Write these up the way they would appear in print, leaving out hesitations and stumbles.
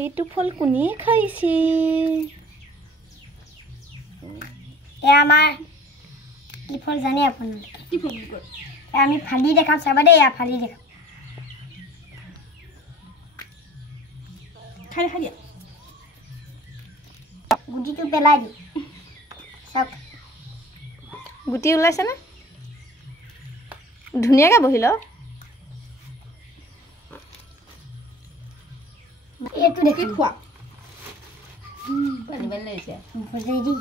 এইটো ফল কোনে খাইছে আমাৰ কি ফল জানে আপোনালোকে কি ফল আমি ফালি দেখাম চাবা দেই ফালি দেখাম খাই খাই দিয়া গুটিটো পেলাই দি সব গুটি ওলাইছে না ধুনিয়াকে বহিল এইটো দেখি খোৱা পানী বেল লৈছে ভজাই দি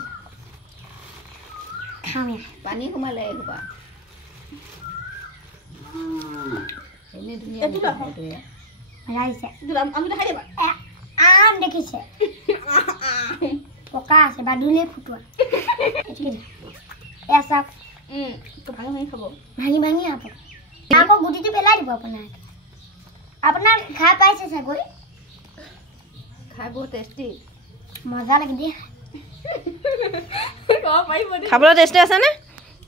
খামে পানী কমালে এগুবা এনে ধুনিয়া ভজাইছে আমি দেখাই দিবা আম দেখিছে পকা আছে বাদুলে ফুটুৱা এসা তো ভাঙি ভাঙি খাব ভাঙি ভাঙি আকৌ গুটিটো পেলাই দিব আপোনাৰ খাই পাইছে চাগৈ খাই বহুত টেষ্টি মজা লাগে দিয়ে খাবলৈ টেষ্টি আছে নে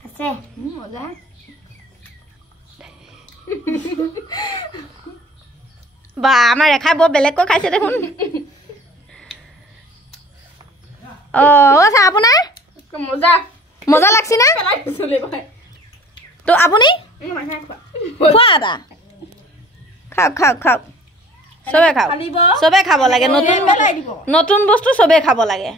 আছে মজা বা আমাৰ ৰেখাই বৰ বেলেগকৈ খাইছে দেখোন চা আপোনাৰ মজা মজা লাগছি না তো আপুনি খোৱা এটা খাওক খাওক খাওক চবে খাওক চবে খাব লাগে নতুন বস্তু চবে খাব লাগে